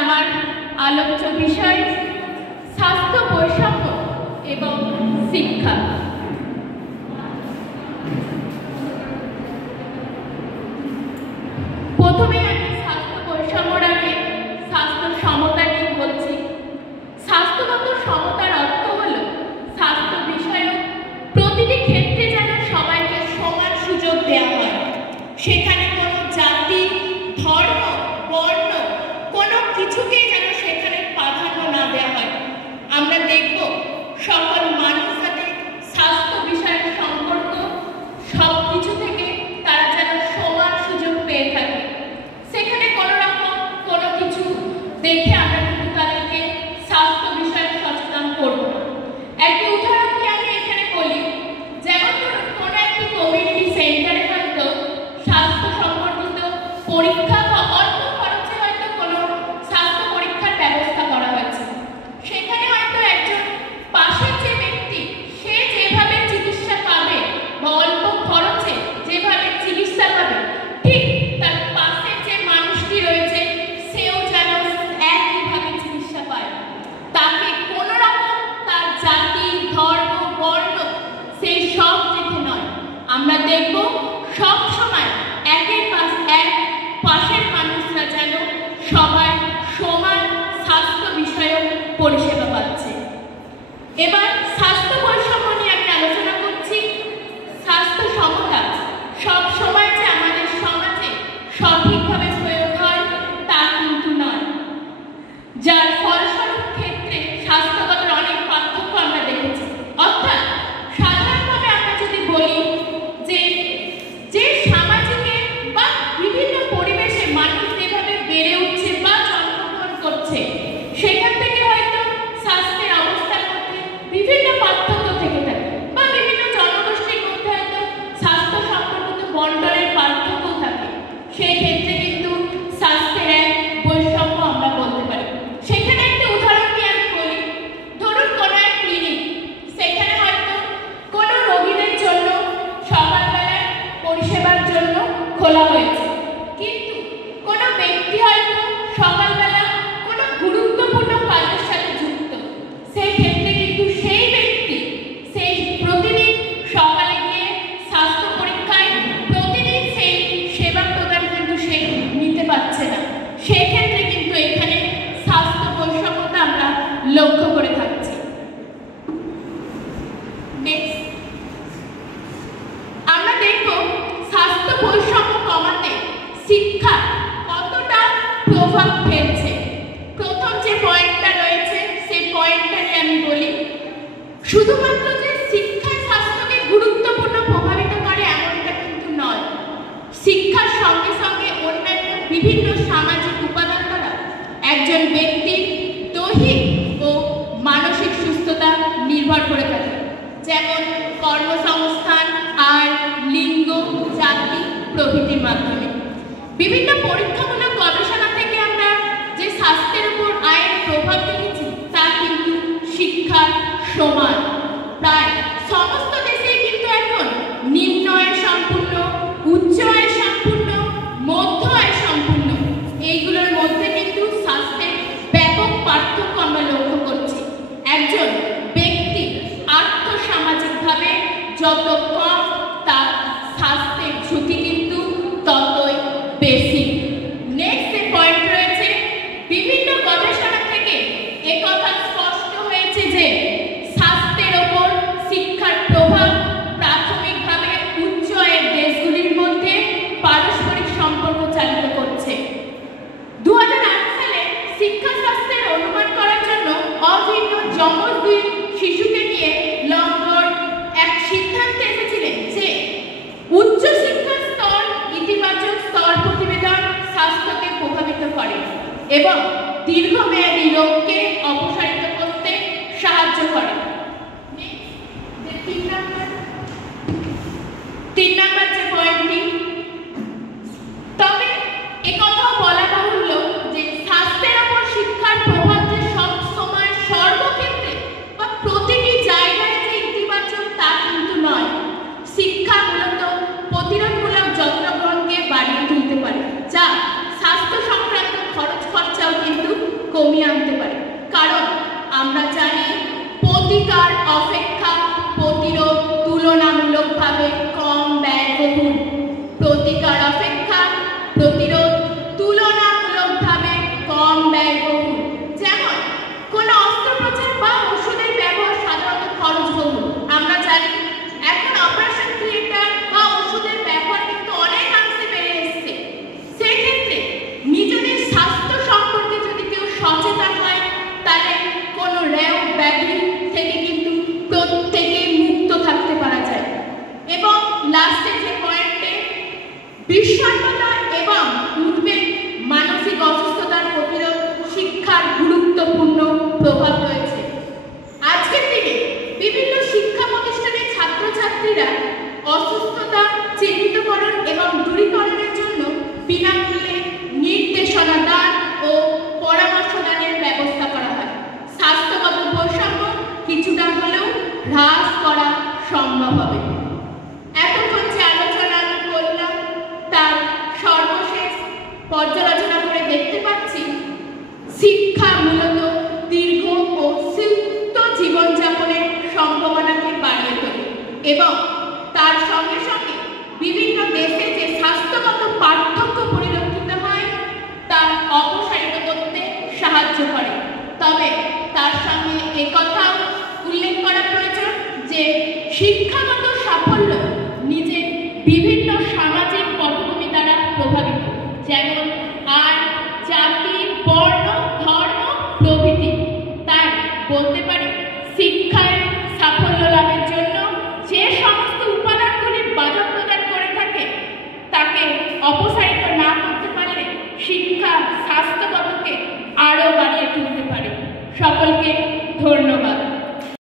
আমার আলোচ্য বিষয় স্বাস্থ্য বৈষম্য এবং শিক্ষা। প্রথমে আমি স্বাস্থ্য বৈষম্যর আগে স্বাস্থ্য সমতা নিয়ে বলছি। স্বাস্থ্যগত সমতার অর্থ হল স্বাস্থ্য বিষয়ক প্রতিটি ক্ষেত্রে যেন সবাইকে সমান সুযোগ দেওয়া হয়, সেখানে কোনো জাতি, ধর্ম, বর্ণ কোনো কিছুকেই যেন সেখানে প্রাধান্য না দেওয়া হয়। আমরা দেখব সকল মানুষ যাতে স্বাস্থ্য বিষয়ক সম্পর্ক সব কিছু থেকে তারা যেন সমান সুযোগ পেয়ে থাকে, সেখানে কোনো রকম কোনো কিছু দেখে আমরা কিন্তু তাদেরকে স্বাস্থ্য বিষয়ক সচেতন করব। একটি উদাহরণ কি আমি এখানে বলি, যেমন ধরুন কোনো একটি কমিউনিটি সেন্টারে হয়তো স্বাস্থ্য সম্পর্কিত পরীক্ষা বা অল্প খরচে হয়তো কোনো স্বাস্থ্য পরীক্ষার ব্যবস্থা করা হয়েছে। সেখানে হয়তো একজন পাশের যে ব্যক্তি সে যেভাবে চিকিৎসা পাবে বা অল্প খরচে যেভাবে চিকিৎসা পাবে, ঠিক তার পাশে যে মানুষটি রয়েছে সেও যেন একইভাবে চিকিৎসা পায়। তাকে কোনো রকম তার জাতি, ধর্ম, বর্ণ সেই সব দেখে নয়, আমরা দেখব সব সময় একের পাশের মানুষরা যেন সবাই সমান স্বাস্থ্য বিষয়ক পরিষেবা পাচ্ছে। এবার স্বাস্থ্য বৈষম্য নিয়ে আমি আলোচনা করছি। স্বাস্থ্য সমতা সব সময় যে আমাদের সমাজে সঠিকভাবে প্রয়োগ হয় তা কিন্তু নয়, যার ফলস্বরূপ ক্ষেত্রে স্বাস্থ্যগত অনেক পার্থক্য আমরা দেখেছি। অর্থাৎ সাধারণভাবে আমরা যদি বলি যে সামাজিকে বা বিভিন্ন পরিবেশে মানুষ যেভাবে বেড়ে উঠছে বা জন্মগ্রহণ করছে, সেখান থেকে হয়তো স্বাস্থ্যের অবস্থার মধ্যে বিভিন্ন পার্থক্য থেকে থাকে বা বিভিন্ন জনগোষ্ঠীর মধ্যে হয়তো স্বাস্থ্য সম্পর্কিত বন্টনের পার্থক্য থাকে। সেই ক্ষেত্রে কিন্তু স্বাস্থ্যের এক বৈষম্য আমরা বলতে পারি। সেখানে একটা উদাহরণ কি আমি বলি, ধরুন কোনো এক ক্লিনিক, সেখানে হয়তো কোনো রোগীদের জন্য সকালবেলায় পরিষেবার জন্য খোলা হয়েছে, কিন্তু কোনো ব্যক্তি হয়তো সকালবেলা কোনো গুরুত্বপূর্ণ কাজের সাথে যুক্ত, সেই ক্ষেত্রে কিন্তু সেই ব্যক্তি সেই প্রতিদিন সকালে গিয়ে স্বাস্থ্য পরীক্ষায় প্রতিদিন সেই সেবা প্রদান কিন্তু সে নিতে পারছে না। সেই ক্ষেত্রে কিন্তু এখানে স্বাস্থ্য বৈষম্যতা আমরা লক্ষ্য করে থাকছি। আমরা দেখব স্বাস্থ্য বৈষম্য কমাতে শিক্ষা কতটা প্রভাব ফেলছে। প্রথম যে পয়েন্টটা রয়েছে সেই পয়েন্টটা নিয়ে আমি বলি, শুধুমাত্র যে শিক্ষা স্বাস্থ্যকে গুরুত্বপূর্ণ প্রভাবিত করে এমনটা কিন্তু নয়, শিক্ষার সঙ্গে সঙ্গে অন্যান্য বিভিন্ন সামাজিক উপাদান দ্বারা একজন ব্যক্তির দৈহিক ও মানসিক সুস্থতা নির্ভর করে থাকে, যেমন কর্মসংস্থান, আয়, লিঙ্গ, জাতি প্রভৃতির মাধ্যমে। বিভিন্ন পরীক্ষামূলক গবেষণা থেকে আমরা যে স্বাস্থ্যের উপর আয়ের প্রভাব দেখেছি তা কিন্তু শিক্ষার সমান। প্রায় সমস্ত দেশেই কিন্তু এখন নিম্ন আয় সম্পূর্ণ, উচ্চ আয় সম্পূর্ণ, মধ্য আয় সম্পূর্ণ, এইগুলোর মধ্যে কিন্তু স্বাস্থ্যের ব্যাপক পার্থক্য আমরা লক্ষ্য করছি। একজন ব্যক্তি আর্থসামাজিকভাবে যত কম, তার স্বাস্থ্যের ঝুঁকি কিন্তু ততই বেশি। নেক্সট যে পয়েন্ট রয়েছে, বিভিন্ন গবেষণা থেকে একথা স্পষ্ট হয়েছে যে স্বাস্থ্যের ওপর শিক্ষার প্রভাব প্রাথমিকভাবে উচ্চ আয়ের দেশগুলির মধ্যে পারস্পরিক সম্পর্ক চালিত করছে। 2008 সালে শিক্ষা স্বাস্থ্যের অনুমান করার জন্য অভিন্ন যমজ দুই শিশুকে নিয়ে লন্ডন এক সিদ্ধান্তে এসেছিলেন যে উচ্চ শিক্ষার স্তর ইতিবাচক স্তর প্রতিবেদন স্বাস্থ্যকে প্রভাবিত করে এবং দীর্ঘমেয়াদী রোগকে অপসারিত করতে সাহায্য করে। তিন নম্বর যে পয়েন্টটি, তবে একথাও বলা বাহুল্য যে স্বাস্থ্যের ওপর শিক্ষার প্রভাব যে সব সময় সর্বক্ষেত্রে বা প্রতিটি জায়গায় যে ইতিবাচক তা কিন্তু নয়। শিক্ষা মূলত প্রতিরোধমূলক যত্ন গ্রহণকে বাড়িয়ে তুলতে পারে, যা স্বাস্থ্য সংক্রান্ত খরচ খরচাও কিন্তু বিনামূল্যে নির্দেশনা দান ও পরামর্শ দানের ব্যবস্থা করা হয়। স্বাস্থ্যগত বৈষম্য কিছুটা হলেও হ্রাস করা সম্ভব হবে। এতক্ষণ যে আলোচনা আমি করলাম তার সর্বশেষ পর্যালোচনা করে দেখতে পাচ্ছি শিক্ষা মূলত দীর্ঘ ও সুস্থ জীবনযাপনের সম্ভাবনাকে বাড়িয়ে তোলে এবং তার সঙ্গে সঙ্গে বিভিন্ন দেশে যে স্বাস্থ্যগত পার্থক্য পরিলক্ষিত হয় তা অপসারিত করতে সাহায্য করে। তবে তার সঙ্গে একথাও উল্লেখ করা প্রয়োজন যে শিক্ষাগত সাফল্য নিজের বিভিন্ন সামাজিক পটভূমি দ্বারা প্রভাবিত, যেমন আয়, জাতি, বর্ণ, ধর্ম প্রভৃতি। তাই বলতে পারি শিক্ষায় সাফল্য লাভের জন্য যে সমস্ত উপাদানগুলি বাধা প্রদান করে থাকে তাকে অপসারিত না করতে পারলে শিক্ষা স্বাস্থ্যগতকে আরও বাড়িয়ে তুলতে পারে। সকলকে ধন্যবাদ।